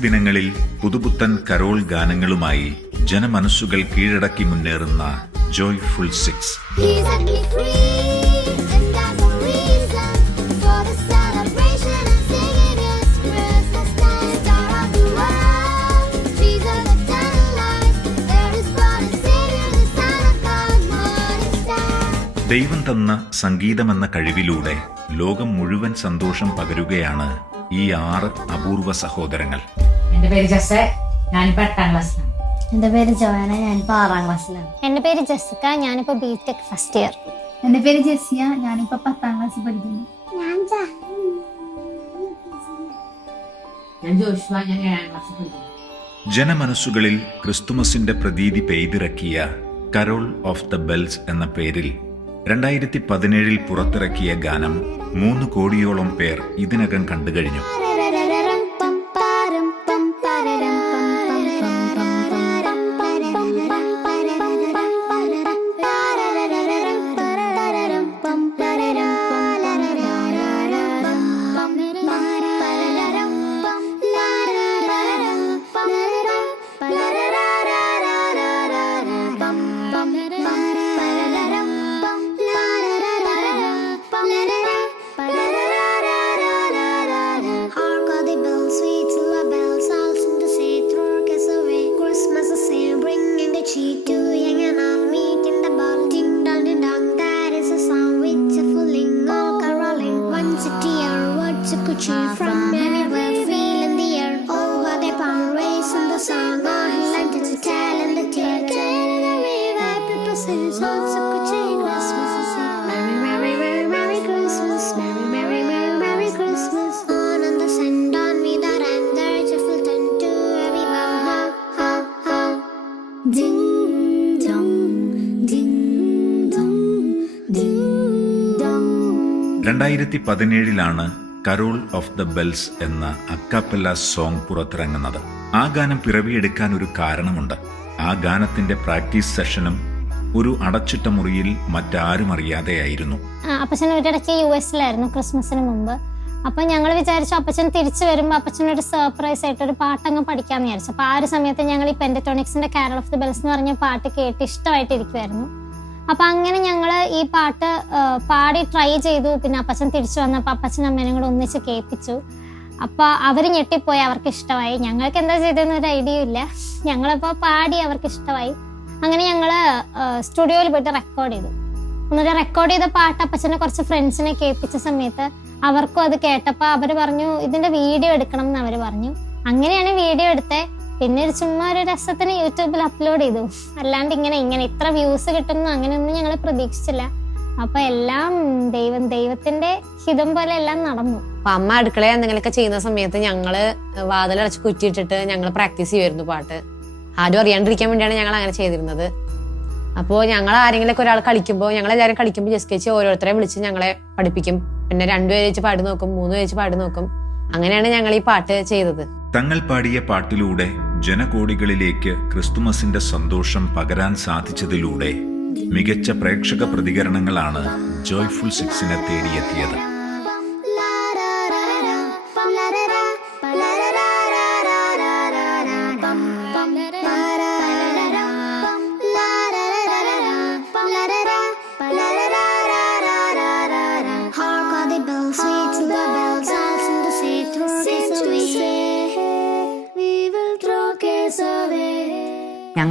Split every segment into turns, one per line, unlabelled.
is
പുതുപുത്തൻ a ഗാനങ്ങളുമായി
the കീഴടക്കി God, morning star.
ദൈവം തന്ന സംഗീതമെന്ന കഴിവിലൂടെ ലോകം മുഴുവൻ സന്തോഷം പകരുകയാണ് ഈ ആറ് അപൂർവ സഹോദരങ്ങൾ
എന്റെ പേര് ജസ്സെ. ഞാനിപ്പോ എട്ടാം ക്ലാസ്സിലാണ്.
എന്റെ പേര് ജോയന ഞാനിപ്പോ ആറാം ക്ലാസ്സിലാണ്.
എന്റെ പേര് ജെസിക്ക ഞാനിപ്പോ ബി ടെക് ഫസ്റ്റ് ഇയർ
എന്റെ പേര് ജെസിയ ഞാനിപ്പോ പത്താം ക്ലാസ്സിൽ പഠിക്കുന്നു.
ഞാൻ ജോഷുവ ഞാൻ ഏഴാം ക്ലാസ്സിൽ പഠിക്കുന്നു.
ജനമനസ്സുകളിൽ ക്രിസ്തുമസിന്റെ പ്രതീതി പെയ്തിറക്കിയ കരോൾ ഓഫ് ദ ബെൽസ് എന്ന പേരിൽ രണ്ടായിരത്തി പതിനേഴിൽ പുറത്തിറക്കിയ ഗാനം മൂന്ന് കോടിയോളം പേർ ഇതിനകം കണ്ടുകഴിഞ്ഞു. രണ്ടായിരത്തി പതിനേഴിലാണ് കരോൾ ഓഫ് ദ ബെൽസ് എന്ന അക്കാപ്പല്ല സോങ് പുറത്തിറങ്ങുന്നത്. ആ ഗാനം പിറവിയെടുക്കാൻ ഒരു കാരണമുണ്ട്. ആ ഗാനത്തിന്റെ പ്രാക്ടീസ് സെഷനും ഒരു അടച്ചിട്ട മുറിയിൽ മറ്റാരും അറിയാതെയായിരുന്നു
അപ്പച്ചൻ ഒരിടയ്ക്ക് യു എസിലായിരുന്നു ക്രിസ്മസിന് മുമ്പ്. അപ്പൊ ഞങ്ങൾ വിചാരിച്ചു അപ്പച്ചൻ തിരിച്ചു വരുമ്പോൾ അപ്പച്ചനൊരു സർപ്രൈസ് ആയിട്ട് ഒരു പാട്ടങ്ങ് പഠിക്കാമെന്ന് വിചാരിച്ചു. അപ്പൊ ആ ഒരു സമയത്ത് ഞങ്ങൾ ഈ പെൻഡറ്റോണിക്സിന്റെ കാരൽ ഓഫ് ദി ബെൽസ് എന്ന് പറഞ്ഞ പാട്ട് കേട്ട് ഇഷ്ടമായിട്ടിരിക്കുമായിരുന്നു അപ്പം അങ്ങനെ ഞങ്ങൾ ഈ പാട്ട് പാടി ട്രൈ ചെയ്തു. പിന്നെ അപ്പച്ചൻ തിരിച്ചു വന്നപ്പോൾ അപ്പച്ചൻ അമ്മേനും കൂടെ ഒന്നിച്ച് കേൾപ്പിച്ചു. അപ്പോൾ അവർ ഞെട്ടിപ്പോയി അവർക്ക് ഇഷ്ടമായി. ഞങ്ങൾക്ക് എന്താ ചെയ്തതെന്ന് ഒരു ഐഡിയ ഇല്ല. ഞങ്ങളിപ്പോ പാടി അവർക്ക് ഇഷ്ടമായി. അങ്ങനെ ഞങ്ങൾ സ്റ്റുഡിയോയിൽ പോയിട്ട് റെക്കോർഡ് ചെയ്തു. എന്നിട്ട് റെക്കോർഡ് ചെയ്ത പാട്ട് അപ്പച്ചനെ കുറച്ച് ഫ്രണ്ട്സിനെ കേൾപ്പിച്ച സമയത്ത് അവർക്കും അത് കേട്ടപ്പോൾ അവർ പറഞ്ഞു ഇതിന്റെ വീഡിയോ എടുക്കണം എന്ന് അവർ പറഞ്ഞു. അങ്ങനെയാണ് വീഡിയോ എടുത്തത് പിന്നെ ഒരു ചുമ്മാ ഒരു രസത്തിന് യൂട്യൂബിൽ അപ്ലോഡ് ചെയ്തു. അല്ലാണ്ട് ഇങ്ങനെ ഇങ്ങനെ ഇത്ര വ്യൂസ് കിട്ടുന്നു അങ്ങനെയൊന്നും ഞങ്ങൾ പ്രതീക്ഷിച്ചില്ല. അപ്പൊ എല്ലാം ദൈവം ദൈവത്തിന്റെ ഹിതം പോലെ എല്ലാം നടന്നു.
അപ്പൊ അമ്മ അടുക്കള എന്തെങ്കിലുമൊക്കെ ചെയ്യുന്ന സമയത്ത് ഞങ്ങൾ വാതിലടച്ച് കുറ്റിയിട്ടിട്ട് ഞങ്ങൾ പ്രാക്ടീസ് ചെയ്യുമായിരുന്നു പാട്ട്. ആരും അറിയാണ്ടിരിക്കാൻ വേണ്ടിയാണ് ഞങ്ങൾ അങ്ങനെ ചെയ്തിരുന്നത്. അപ്പോൾ ഞങ്ങൾ ആരെങ്കിലൊക്കെ ഒരാൾ കളിക്കുമ്പോൾ ഞങ്ങൾ എല്ലാവരും കളിക്കുമ്പോൾ ജസ്റ്റ് ചേച്ചി ഓരോരുത്തരെ വിളിച്ച് ഞങ്ങളെ പഠിപ്പിക്കും. പിന്നെ രണ്ടുപേര് വെച്ച് പാടി നോക്കും മൂന്ന് പേര് വെച്ച് പാടി നോക്കും. അങ്ങനെയാണ് ഞങ്ങൾ ഈ പാട്ട് ചെയ്തത്.
തങ്ങൾ പാടിയ പാട്ടിലൂടെ ജനകോടികളിലേക്ക് ക്രിസ്തുമസിന്റെ സന്തോഷം പകരാൻ സാധിച്ചതിലൂടെ മികച്ച പ്രേക്ഷക പ്രതികരണങ്ങളാണ് ജോയ്ഫുൾ സിക്സിനെ തേടിയെത്തിയത്.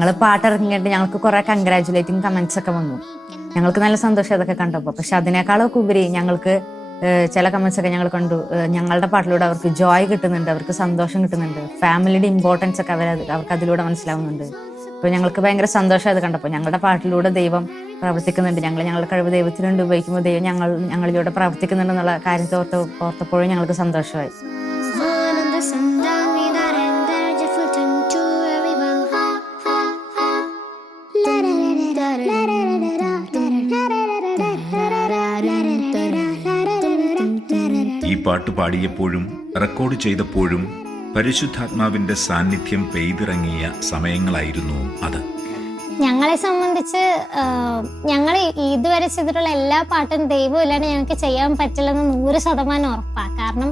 ഞങ്ങൾ പാട്ട് ഇറങ്ങിയിട്ട് ഞങ്ങൾക്ക് കുറെ കൺഗ്രാജുലേറ്റിംഗ് കമന്റ്സ് ഒക്കെ വന്നു. ഞങ്ങൾക്ക് നല്ല സന്തോഷം അതൊക്കെ കണ്ടപ്പോൾ പക്ഷെ അതിനേക്കാളൊക്കെ ഉപരി ഞങ്ങൾക്ക് ചില കമന്റ്സ് ഒക്കെ ഞങ്ങൾ കണ്ടു. ഞങ്ങളുടെ പാട്ടിലൂടെ അവർക്ക് ജോയ് കിട്ടുന്നുണ്ട് അവർക്ക് സന്തോഷം കിട്ടുന്നുണ്ട്. ഫാമിലിയുടെ ഇമ്പോർട്ടൻസ് ഒക്കെ അവർ അവർക്ക് അതിലൂടെ മനസ്സിലാവുന്നുണ്ട്. അപ്പോൾ ഞങ്ങൾക്ക് ഭയങ്കര സന്തോഷം അത് കണ്ടപ്പോൾ ഞങ്ങളുടെ പാട്ടിലൂടെ ദൈവം പ്രവർത്തിക്കുന്നുണ്ട്. ഞങ്ങൾ ഞങ്ങളുടെ കഴിവ് ദൈവത്തിനുണ്ട് ഉപയോഗിക്കുമ്പോൾ ദൈവം ഞങ്ങൾ ഞങ്ങളിലൂടെ പ്രവർത്തിക്കുന്നുണ്ടെന്നുള്ള കാര്യത്തെ ഓർത്ത് ഓർത്തപ്പോഴും ഞങ്ങൾക്ക് സന്തോഷമായി.
പാട്ട് പാടിയപ്പോഴും റെക്കോർഡ് ചെയ്തപ്പോഴും
പരിശുദ്ധാത്മാവിന്റെ സാന്നിധ്യം പെയ്തിറങ്ങിയ സമയങ്ങളായിരുന്നു അത്.
ഞങ്ങളെ സംബന്ധിച്ച് ഞങ്ങൾ ഇതുവരെ ചെയ്തിട്ടുള്ള എല്ലാ പാട്ടും ദൈവം ഇല്ലാണ്ട് ഞങ്ങൾക്ക് ചെയ്യാൻ പറ്റില്ലെന്ന് നൂറ് ശതമാനം ഉറപ്പാണ് കാരണം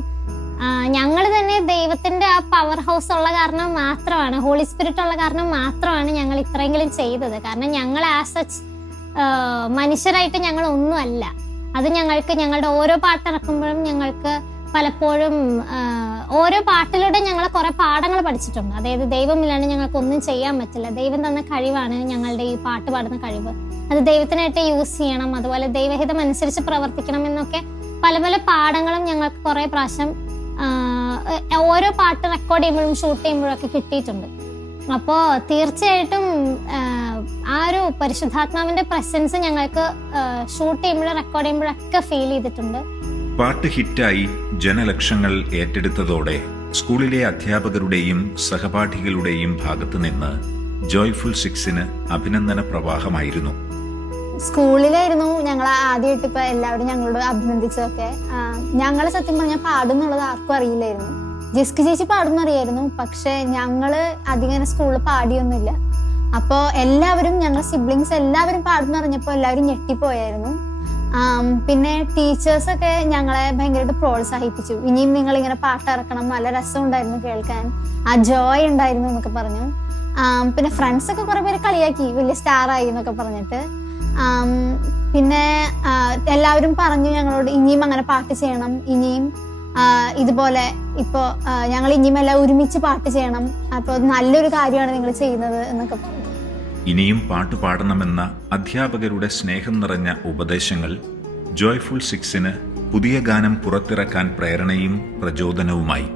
ഞങ്ങൾ തന്നെ ദൈവത്തിന്റെ ആ പവർ ഹൗസ് ഉള്ള കാരണം മാത്രമാണ് ഹോളി സ്പിരിറ്റ് ഉള്ള കാരണം മാത്രമാണ് ഞങ്ങൾ ഇത്രയെങ്കിലും ചെയ്തത്. കാരണം ഞങ്ങൾ ആസ് സച്ച് മനുഷ്യരായിട്ട് ഞങ്ങൾ ഒന്നുമല്ല അത് ഞങ്ങൾക്ക് ഞങ്ങളുടെ ഓരോ പാട്ടിറക്കുമ്പോഴും ഞങ്ങൾക്ക് പലപ്പോഴും ഓരോ പാട്ടിലൂടെ ഞങ്ങൾ കുറെ പാഠങ്ങൾ പഠിച്ചിട്ടുണ്ട്. അതായത് ദൈവമില്ലാണ്ട് ഞങ്ങൾക്ക് ഒന്നും ചെയ്യാൻ പറ്റില്ല. ദൈവം തന്ന കഴിവാണ് ഞങ്ങളുടെ ഈ പാട്ട് പാടുന്ന കഴിവ്. അത് ദൈവത്തിനായിട്ട് യൂസ് ചെയ്യണം. അതുപോലെ ദൈവഹിതം അനുസരിച്ച് പ്രവർത്തിക്കണം എന്നൊക്കെ പല പല പാഠങ്ങളും ഞങ്ങൾക്ക് കുറെ പ്രാവശ്യം ഓരോ പാട്ട് റെക്കോർഡ് ചെയ്യുമ്പോഴും ഷൂട്ട് ചെയ്യുമ്പോഴും ഒക്കെ കിട്ടിയിട്ടുണ്ട്. അപ്പോ തീർച്ചയായിട്ടും ആ, ഒരു പരിശുദ്ധാത്മാവിന്റെ പ്രസൻസ് ഞങ്ങൾക്ക് ഷൂട്ട് ചെയ്യുമ്പോഴും റെക്കോർഡ് ചെയ്യുമ്പോഴൊക്കെ ഫീൽ ചെയ്തിട്ടുണ്ട്.
പാട്ട് ഹിറ്റായി ജനലക്ഷങ്ങൾ ഏറ്റെടുത്തതോടെ സ്കൂളിലെ അധ്യാപകരുടെയും സഹപാഠികളുടെയും ഭാഗത്തു നിന്ന് ജോയ്ഫുൾ സിക്സിന് അഭിനന്ദന പ്രവാഹമായിരുന്നു.
സ്കൂളിലായിരുന്നു ഞങ്ങൾ ആദ്യമായിട്ട് ഇപ്പൊ എല്ലാവരും ഞങ്ങളോട് അഭിനന്ദിച്ചതൊക്കെ. ഞങ്ങൾ സത്യം പറഞ്ഞാൽ പാടുന്നുള്ളത് ആർക്കും അറിയില്ലായിരുന്നു. ജസ്കി ചേച്ചി പാടുന്ന അറിയായിരുന്നു പക്ഷെ ഞങ്ങൾ അധികം സ്കൂളിൽ പാടിയൊന്നുമില്ല. അപ്പോ എല്ലാവരും ഞങ്ങൾ സിബ്ലിങ്സ് എല്ലാവരും പാടുന്നറിഞ്ഞപ്പോൾ എല്ലാവരും ഞെട്ടിപ്പോയായിരുന്നു. പിന്നെ ടീച്ചേഴ്സ് ഒക്കെ ഞങ്ങളെ ഭയങ്കരമായിട്ട് പ്രോത്സാഹിപ്പിച്ചു. ഇനിയും നിങ്ങൾ ഇങ്ങനെ പാട്ട് ഇറക്കണം നല്ല രസം ഉണ്ടായിരുന്നു കേൾക്കാൻ. ആ ജോയ് ഉണ്ടായിരുന്നു എന്നൊക്കെ പറഞ്ഞു. പിന്നെ ഫ്രണ്ട്സ് ഒക്കെ കുറെ പേര് കളിയാക്കി വലിയ സ്റ്റാർ ആയി എന്നൊക്കെ പറഞ്ഞിട്ട്. പിന്നെ എല്ലാവരും പറഞ്ഞു ഞങ്ങളോട് ഇനിയും അങ്ങനെ പാട്ട് ചെയ്യണം ഇനിയും ഇതുപോലെ ഇപ്പോ ഞങ്ങൾ ഇനിയും എല്ലാം ഒരുമിച്ച് പാട്ട് ചെയ്യണം. അപ്പോൾ നല്ലൊരു കാര്യമാണ് നിങ്ങൾ ചെയ്യുന്നത് എന്നൊക്കെ പറഞ്ഞു.
ഇനിയും പാട്ട് പാടണമെന്ന അധ്യാപകരുടെ സ്നേഹം നിറഞ്ഞ ഉപദേശങ്ങൾ ജോയ്ഫുൾ സിക്സിന് പുതിയ ഗാനം പുറത്തിറക്കാൻ പ്രേരണയും പ്രചോദനവുമായി.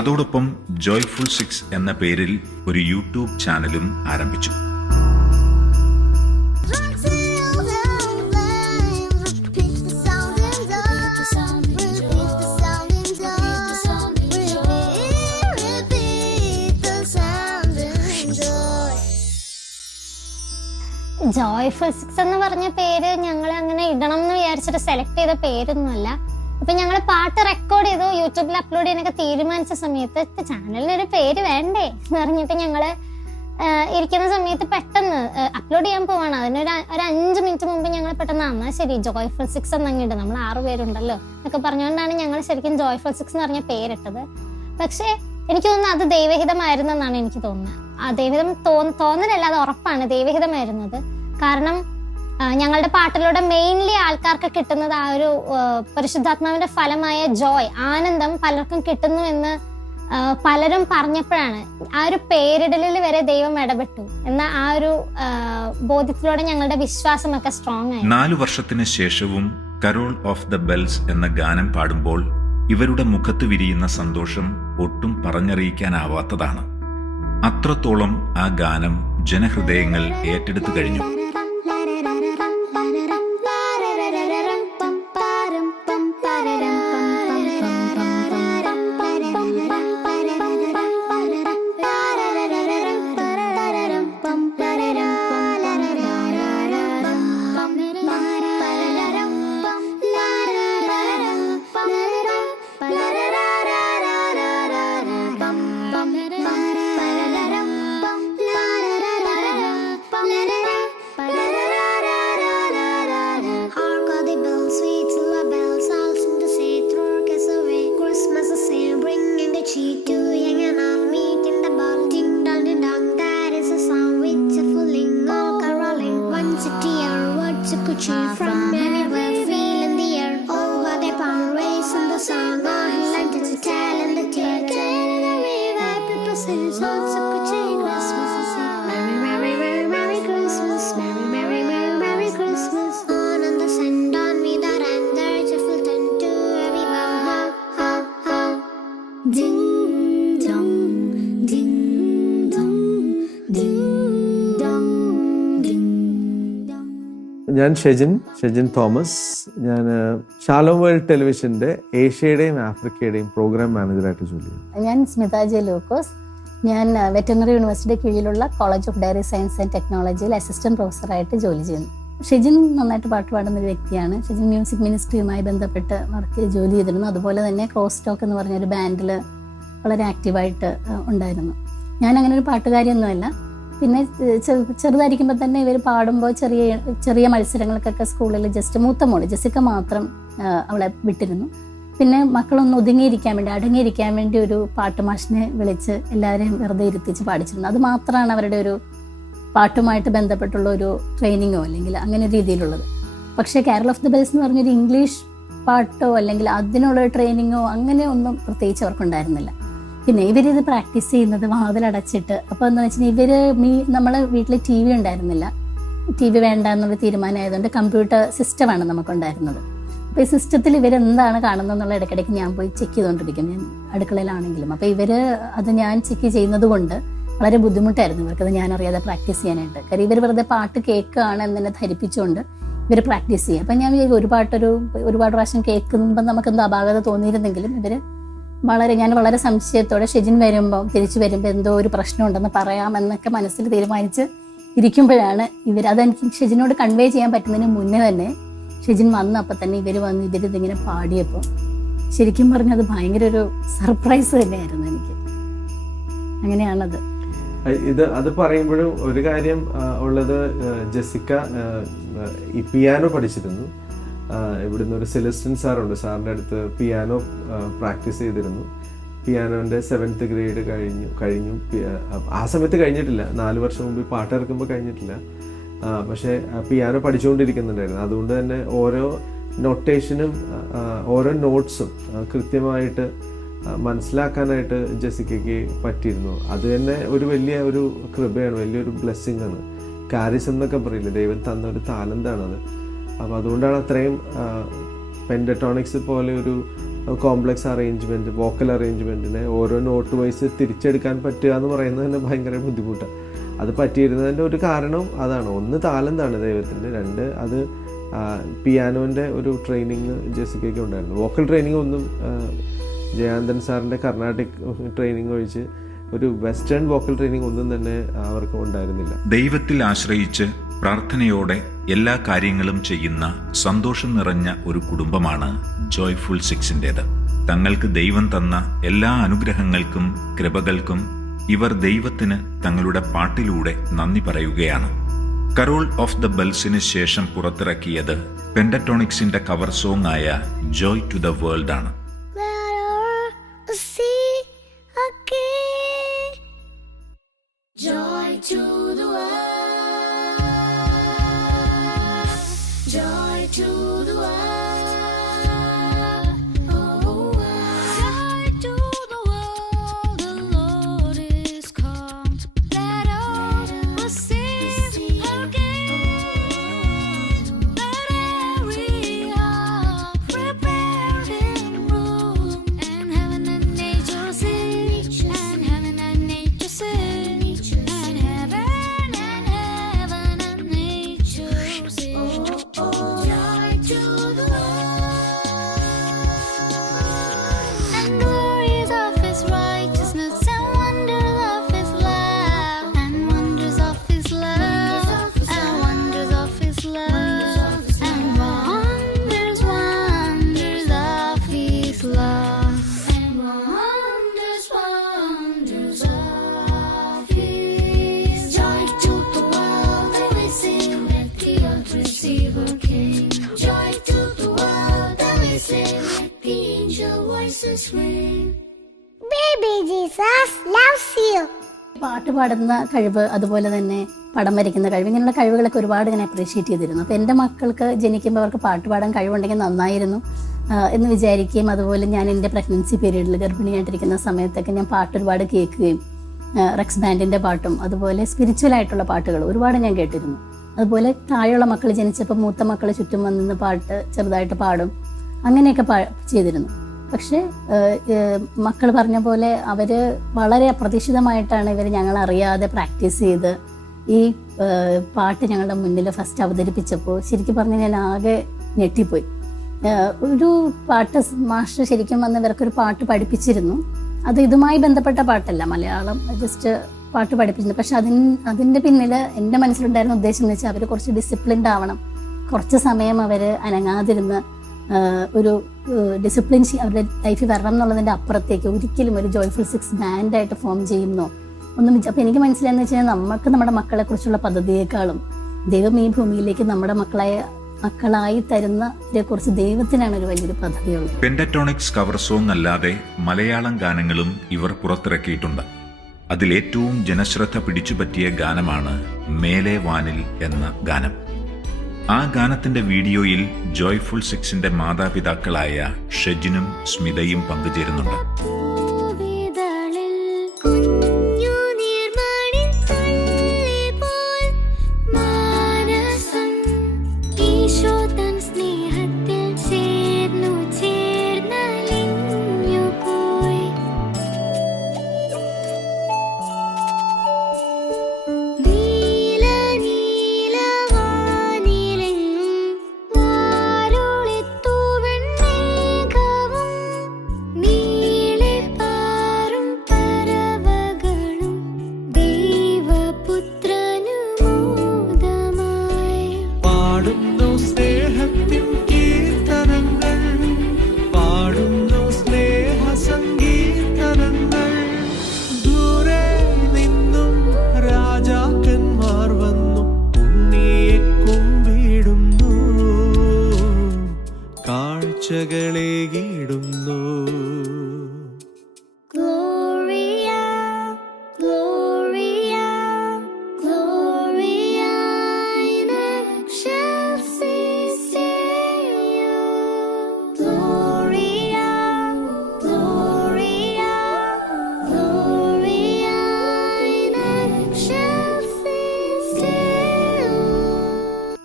അതോടൊപ്പം ജോയ്ഫുൾ സിക്സ് എന്ന പേരിൽ ഒരു യൂട്യൂബ് ചാനലും ആരംഭിച്ചു.
ജോയ്ഫുൾ സിക്സ് എന്ന് പറഞ്ഞ പേര് ഞങ്ങൾ അങ്ങനെ ഇടണം എന്ന് വിചാരിച്ചിട്ട് സെലക്ട് ചെയ്ത പേരൊന്നുമല്ല. അപ്പൊ ഞങ്ങൾ പാട്ട് റെക്കോർഡ് ചെയ്തു യൂട്യൂബിൽ അപ്ലോഡ് ചെയ്യാനൊക്കെ തീരുമാനിച്ച സമയത്ത് ചാനലിന് ഒരു പേര് വേണ്ടേ എന്ന് പറഞ്ഞിട്ട് ഞങ്ങൾ ഇരിക്കുന്ന സമയത്ത് പെട്ടെന്ന് അപ്ലോഡ് ചെയ്യാൻ പോവാണ്. അതിനൊരു ഒരു അഞ്ച് മിനിറ്റ് മുമ്പ് ഞങ്ങൾ പെട്ടെന്ന് എന്നാ ശരി ജോയ്ഫുൾ സിക്സ് എന്നങ്ങിട്ട് നമ്മൾ ആറ് പേരുണ്ടല്ലോ എന്നൊക്കെ പറഞ്ഞുകൊണ്ടാണ് ഞങ്ങൾ ശരിക്കും ജോയ്ഫുൾ സിക്സ് എന്ന് പറഞ്ഞ പേരിട്ടത്. പക്ഷേ എനിക്ക് തോന്നുന്നു അത് ദൈവഹിതമായിരുന്നെന്നാണ് എനിക്ക് തോന്നുന്നത്. ആ ദൈവഹിതം തോന്നുന്നില്ല അത് ഉറപ്പാണ് ദൈവഹിതമായിരുന്നത്. കാരണം ഞങ്ങളുടെ പാട്ടിലൂടെ മെയിൻലി ആൾക്കാർക്ക് കിട്ടുന്നത് ആ ഒരു പരിശുദ്ധാത്മാവിന്റെ ഫലമായ ജോയ് ആനന്ദം പലർക്കും കിട്ടുന്നു എന്ന് പലരും പറഞ്ഞപ്പോഴാണ് ആ ഒരു പേരിടലിൽ വരെ ദൈവം ഇടപെട്ടു. എന്ന ആ ഒരു ബോധ്യത്തിലൂടെ ഞങ്ങളുടെ വിശ്വാസമൊക്കെ സ്ട്രോങ് ആയി.
നാലു വർഷത്തിന് ശേഷവും കരോൾ ഓഫ് ദ ബെൽസ് എന്ന ഗാനം പാടുമ്പോൾ ഇവരുടെ മുഖത്ത് വിരിയുന്ന സന്തോഷം ഒട്ടും പറഞ്ഞറിയിക്കാനാവാത്തതാണ്. അത്രത്തോളം ആ ഗാനം ജനഹൃദയങ്ങൾ ഏറ്റെടുത്തു കഴിഞ്ഞു.
ഞാൻ ഷെജിൻ ഷെജിൻ തോമസ്. ഞാൻ ഷാലോ വേൾഡ് ടെലിവിഷന്റെ ഏഷ്യയുടെയും ആഫ്രിക്കയുടെയും പ്രോഗ്രാം മാനേജറായിട്ട് ജോലി ചെയ്യുന്നു.
ഞാൻ സ്മിത ജെ ലൂക്കോസ്. ഞാൻ വെറ്ററിനറി യൂണിവേഴ്സിറ്റി കീഴിലുള്ള college of dairy science and ടെക്നോളജിയിൽ അസിസ്റ്റന്റ് പ്രൊഫസറായിട്ട് ജോലി ചെയ്യുന്നു. ഷെജിൻ നന്നായിട്ട് പാട്ട് പാടുന്ന ഒരു വ്യക്തിയാണ്. ഷെജിൻ മ്യൂസിക് മിനിസ്ട്രിയുമായി ബന്ധപ്പെട്ട് വർക്ക് ജോലി ചെയ്തിരുന്നു. അതുപോലെ തന്നെ ക്രോസ് ടോക്ക് എന്ന് പറഞ്ഞൊരു ബാൻഡിൽ വളരെ ആക്റ്റീവായിട്ട് ഉണ്ടായിരുന്നു. ഞാൻ അങ്ങനെ ഒരു പാട്ടുകാരിയൊന്നുമല്ല. പിന്നെ ചെറുതായിരിക്കുമ്പോൾ തന്നെ ഇവർ പാടുമ്പോൾ ചെറിയ ചെറിയ മത്സരങ്ങൾക്കൊക്കെ സ്കൂളിൽ ജസ്റ്റ് മൂത്ത മോൾ ജെസിക്ക മാത്രം അവളെ വിട്ടിരുന്നു. പിന്നെ മക്കളൊന്ന് ഒതുങ്ങിയിരിക്കാൻ വേണ്ടി അടങ്ങിയിരിക്കാൻ വേണ്ടി ഒരു പാട്ടുമാഷിനെ വിളിച്ച് എല്ലാവരെയും വെറുതെ ഇരുത്തിച്ച് പാടിച്ചിരുന്നു. അത് മാത്രമാണ് അവരുടെ ഒരു പാട്ടുമായിട്ട് ബന്ധപ്പെട്ടുള്ള ഒരു ട്രെയിനിങ്ങോ അല്ലെങ്കിൽ അങ്ങനെ രീതിയിലുള്ളത്. പക്ഷേ കേരള ഓഫ് ദി ബെൽസ് എന്ന് പറഞ്ഞൊരു ഇംഗ്ലീഷ് പാട്ടോ അല്ലെങ്കിൽ അതിനുള്ള ട്രെയിനിങ്ങോ അങ്ങനെ ഒന്നും പ്രത്യേകിച്ച് അവർക്കുണ്ടായിരുന്നില്ല. പിന്നെ ഇവരിത് പ്രാക്ടീസ് ചെയ്യുന്നത് വാതിലടച്ചിട്ട് അപ്പോൾ എന്താ വെച്ചാൽ ഇവർ മീ നമ്മളെ വീട്ടിൽ ടി വി ഉണ്ടായിരുന്നില്ല. ടി വി വേണ്ട എന്നുള്ള തീരുമാനമായതുകൊണ്ട് കമ്പ്യൂട്ടർ സിസ്റ്റമാണ് നമുക്കുണ്ടായിരുന്നത്. അപ്പോൾ ഈ സിസ്റ്റത്തിൽ ഇവരെന്താണ് കാണുന്നത് എന്നുള്ള ഇടയ്ക്കിടയ്ക്ക് ഞാൻ പോയി ചെക്ക് ചെയ്തുകൊണ്ടിരിക്കും ഞാൻ അടുക്കളയിലാണെങ്കിലും. അപ്പോൾ ഇവർ അത് ഞാൻ ചെക്ക് ചെയ്യുന്നത് കൊണ്ട് വളരെ ബുദ്ധിമുട്ടായിരുന്നു. ഇവർക്കത് ഞാൻ അറിയാതെ പ്രാക്ടീസ് ചെയ്യാനായിട്ട്. കാര്യം ഇവർ വെറുതെ പാട്ട് കേൾക്കുകയാണ് എന്നെ ധരിപ്പിച്ചുകൊണ്ട് ഇവർ പ്രാക്ടീസ് ചെയ്യുക. അപ്പം ഞാൻ ഒരുപാട്ടൊരു ഒരു പാട്ടൊരു ഒരുപാട് പ്രാവശ്യം കേൾക്കുമ്പോൾ നമുക്കെന്തോ അപാകത തോന്നിയിരുന്നെങ്കിലും ഇവർ വളരെ ഞാൻ വളരെ സംശയത്തോടെ ഷെജിൻ വരുമ്പോൾ തിരിച്ചു വരുമ്പോൾ എന്തോ ഒരു പ്രശ്നമുണ്ടെന്ന് പറയാമെന്നൊക്കെ മനസ്സിൽ തീരുമാനിച്ച് ഇരിക്കുമ്പോഴാണ് ഇവർ അതെനിക്ക് ഷെജിനോട് കൺവേ ചെയ്യാൻ പറ്റുന്നതിന് മുന്നേ തന്നെ ഷെജിൻ വന്നപ്പോൾ തന്നെ ഇവർ വന്ന് ഇവരിതിങ്ങനെ പാടിയപ്പോൾ ശരിക്കും പറഞ്ഞാൽ അത് ഭയങ്കര ഒരു സർപ്രൈസ് തന്നെയായിരുന്നു എനിക്ക്. അങ്ങനെയാണത്.
ഇത് അത് പറയുമ്പോഴും ഒരു കാര്യം ഉള്ളത് ജസിക്ക പിയാനോ പഠിച്ചിരുന്നു. ഇവിടുന്ന് ഒരു സെലിസ്റ്റൻ സാറുണ്ട് സാറിന്റെ അടുത്ത് പിയാനോ പ്രാക്ടീസ് ചെയ്തിരുന്നു. പിയാനോന്റെ സെവൻത്ത് ഗ്രേഡ് കഴിഞ്ഞു കഴിഞ്ഞു. ആ, സമയത്ത് കഴിഞ്ഞിട്ടില്ല. നാല് വർഷം മുമ്പ് പാട്ട് ഇറക്കുമ്പോൾ കഴിഞ്ഞിട്ടില്ല. പക്ഷേ പിയാനോ പഠിച്ചുകൊണ്ടിരിക്കുന്നുണ്ടായിരുന്നു. അതുകൊണ്ട് തന്നെ ഓരോ നൊട്ടേഷനും ഓരോ നോട്ട്സും കൃത്യമായിട്ട് മനസ്സിലാക്കാനായിട്ട് ജെസിക്കയ്ക്ക് പറ്റിയിരുന്നു. അത് തന്നെ ഒരു വലിയ ഒരു കൃപയാണ് വലിയൊരു ബ്ലെസ്സിങ് ആണ്. കാരിസം എന്നൊക്കെ പറയില്ലേ ദൈവം തന്ന ഒരു താലന്താണത് അപ്പോൾ അതുകൊണ്ടാണ് അത്രയും പെൻഡറ്റോണിക്സ് പോലെ ഒരു കോംപ്ലക്സ് അറേഞ്ച്മെന്റ് വോക്കൽ അറേഞ്ച്മെന്റിനെ ഓരോ നോട്ട് വൈസ് തിരിച്ചെടുക്കാൻ പറ്റുക എന്ന് പറയുന്നത് തന്നെ ഭയങ്കര ബുദ്ധിമുട്ടാണ്. അത് പറ്റിയിരുന്നതിന്റെ ഒരു കാരണം അതാണ്. ഒന്ന് താലന്താണ് ദൈവത്തിന്റെ രണ്ട് അത് പിയാനോന്റെ ഒരു ട്രെയിനിങ് ജെസിക്കയ്ക്ക് ഉണ്ടായിരുന്നു. വോക്കൽ ട്രെയിനിങ് ഒന്നും ജയാനന്ദൻ സാറിന്റെ കർണാട്ടിക് ട്രെയിനിങ് ഒഴിച്ച് ഒരു വെസ്റ്റേൺ വോക്കൽ ട്രെയിനിങ് ഒന്നും തന്നെ അവർക്ക് ഉണ്ടായിരുന്നില്ല.
ദൈവത്തിൽ ആശ്രയിച്ച് പ്രാർത്ഥനയോടെ എല്ലാ കാര്യങ്ങളും ചെയ്യുന്ന സന്തോഷം നിറഞ്ഞ ഒരു കുടുംബമാണ് ജോയ്ഫുൾ സിക്സിന്റേത് തങ്ങൾക്ക് ദൈവം തന്ന എല്ലാ അനുഗ്രഹങ്ങൾക്കും കൃപകൾക്കും ഇവർ ദൈവത്തിന് തങ്ങളുടെ പാട്ടിലൂടെ നന്ദി പറയുകയാണ്. കരോൾ ഓഫ് ദ ബെൽസിന് ശേഷം പുറത്തിറക്കിയത് പെൻഡറ്റോണിക്സിന്റെ കവർ സോങ് ആയ ജോയ് ടു ദ വേൾഡ് ആണ്.
പാട്ട് പാടുന്ന കഴിവ് അതുപോലെ തന്നെ പടം വരയ്ക്കുന്ന കഴിവ് ഇങ്ങനെയുള്ള കഴിവുകളൊക്കെ ഒരുപാട് ഇങ്ങനെ അപ്രീഷിയേറ്റ് ചെയ്തിരുന്നു. അപ്പോൾ എന്റെ മക്കൾക്ക് ജനിക്കുമ്പോൾ അവർക്ക് പാട്ട് പാടാൻ കഴിവുണ്ടെങ്കിൽ നന്നായിരുന്നു. എന്ന് വിചാരിക്കുകയും അതുപോലെ ഞാൻ എന്റെ പ്രഗ്നൻസി പീരീഡിൽ ഗർഭിണിയായിട്ടിരിക്കുന്ന സമയത്തൊക്കെ ഞാൻ പാട്ട് ഒരുപാട് കേൾക്കുകയും റെക്സ് ബാൻഡിന്റെ പാട്ടും അതുപോലെ സ്പിരിച്വൽ ആയിട്ടുള്ള പാട്ടുകൾ ഒരുപാട് ഞാൻ കേട്ടിരുന്നു. അതുപോലെ താഴെയുള്ള മക്കൾ ജനിച്ചപ്പോൾ മൂത്ത മക്കൾ ചുറ്റും വന്നിന്ന് പാട്ട് ചെറുതായിട്ട് പാടും അങ്ങനെയൊക്കെ പാ ചെയ്തിരുന്നു. പക്ഷേ മക്കൾ പറഞ്ഞ പോലെ അവർ വളരെ അപ്രതീക്ഷിതമായിട്ടാണ് ഇവർ ഞങ്ങൾ അറിയാതെ പ്രാക്ടീസ് ചെയ്ത് ഈ പാട്ട് ഞങ്ങളുടെ മുന്നിൽ ഫസ്റ്റ് അവതരിപ്പിച്ചപ്പോൾ ശരിക്കും പറഞ്ഞാൽ ഞാൻ ആകെ ഞെട്ടിപ്പോയി. ഒരു പാട്ട് മാസ്റ്റർ ശരിക്കും വന്ന് ഇവർക്കൊരു പാട്ട് പഠിപ്പിച്ചിരുന്നു. അത് ഇതുമായി ബന്ധപ്പെട്ട പാട്ടല്ല മലയാളം ജസ്റ്റ് പാട്ട് പഠിപ്പിച്ചിരുന്നു. പക്ഷെ അതിന് അതിന്റെ പിന്നിൽ എന്റെ മനസ്സിലുണ്ടായിരുന്ന ഉദ്ദേശം എന്ന് വെച്ചാൽ അവർ കുറച്ച് ഡിസിപ്ലിൻഡ് ആവണം. കുറച്ച് സമയം അവർ അനങ്ങാതിരുന്ന് ഒരു ഡിസിപ്ലിൻ അവരുടെ ലൈഫിൽ വരണം എന്നുള്ളതിന്റെ അപ്പുറത്തേക്ക് ഒരിക്കലും ഒരു ജോയ്ഫുൾ സിക്സ് ബാൻഡായിട്ട് ഫോം ചെയ്യുന്നോ? ഒന്നും അപ്പം അപ്പോൾ എനിക്ക് മനസ്സിലായെന്ന് വെച്ച് കഴിഞ്ഞാൽ നമുക്ക് നമ്മുടെ മക്കളെ കുറിച്ചുള്ള പദ്ധതിയേക്കാളും ദൈവം ഈ ഭൂമിയിലേക്ക് നമ്മുടെ മക്കളായ മക്കളായി തരുന്നതിനെ കുറിച്ച് ദൈവത്തിനാണ് ഒരു വലിയൊരു പദ്ധതിയുള്ളത്.
പെൻഡറ്റോണിക്സ് കവർ സോങ് അല്ലാതെ മലയാളം ഗാനങ്ങളും ഇവർ പുറത്തിറക്കിയിട്ടുണ്ട്. അതിലേറ്റവും ജനശ്രദ്ധ പിടിച്ചുപറ്റിയ ഗാനമാണ് മേലെ വാനിൽ എന്ന ഗാനം. ആ ഗാനത്തിന്റെ വീഡിയോയിൽ ജോയ്ഫുൾ സിക്സിന്റെ മാതാപിതാക്കളായ ഷെജിനും സ്മിതയും പങ്കുചേരുന്നുണ്ട്.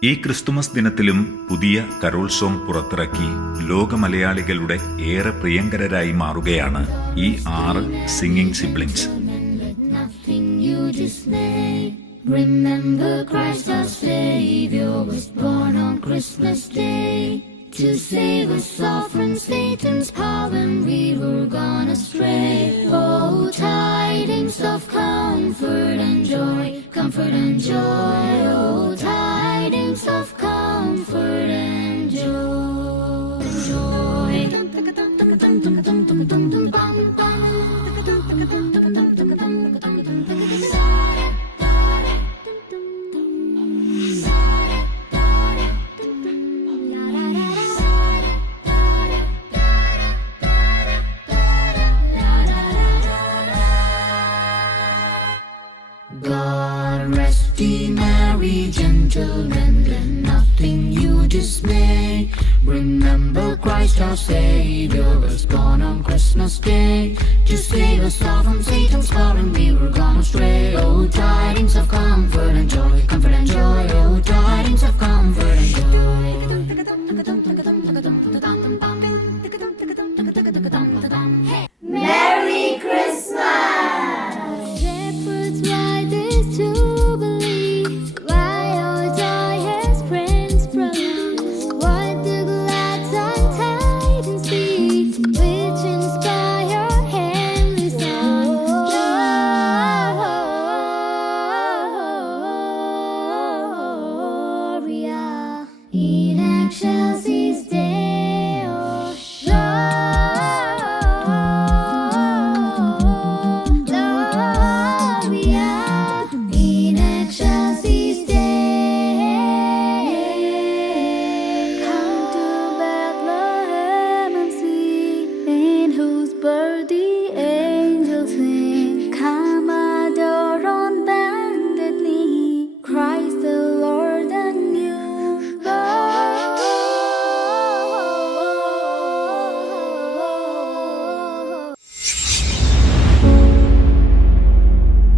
ഈ ക്രിസ്തുമസ് ദിനത്തിലും പുതിയ കരോൾ സോങ് പുറത്തിറക്കി ലോകമലയാളികളുടെ ഏറെ പ്രിയങ്കരരായി മാറുകയാണ് ഈ ആറ് singing siblings.
Remember Christ our Savior was born on Christmas Day to save us all from Satan's power when we were gone astray. Oh, tidings of comfort and joy, comfort and joy. Oh, Day to save us all from Satan's power and we were gone astray. Oh, tidings of comfort and joy, comfort and joy. Oh, tidings of comfort and joy. Sweet eggshells.